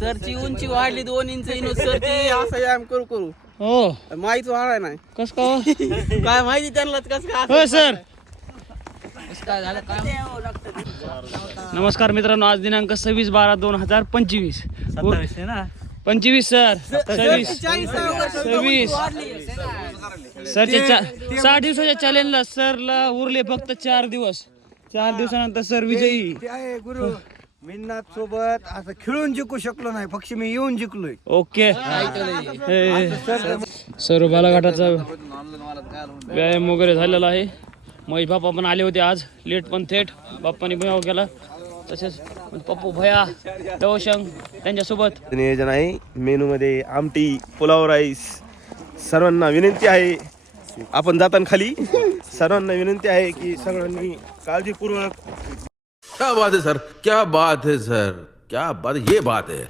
सरची उंची वाढली 2 इंच सरची असं व्यायाम करू करू हो माहीत वाढाय नाही कस का हो? काय माहिती त्यांनाच कस काय हो सर काय झालं काय नमस्कार मित्रांनो, आज दिनांक 26/12/2025 25 सर 26 सरचे 6 दिवसाच्या चॅलेंजला सरला उरले फक्त 4 दिवस. 4 दिवसानंतर सर विजयी. ते आहे गुरु मिन्नात सोबत असं खेळून जिंकू शकलो नाही, पक्षी मी येऊन जिंकलोय. ओके सर बालाघाटाचा व्यायाम वगैरे झालेला आहे. महेश बाप्पा पण आले होते आज, लेट पण थेट बाप्पाने भयाव केला. तसेच पप्पू भया दवशंग त्यांच्यासोबत नियोजन आहे. मेनूमध्ये आमटी, पुलाव, राईस. सर्वांना विनंती आहे, आपण जाताना खाली सर्वांना विनंती आहे की सगळ्यांनी काळजीपूर्वक. क्या बात है सर, क्या बात है सर, क्या बात, ये बात है.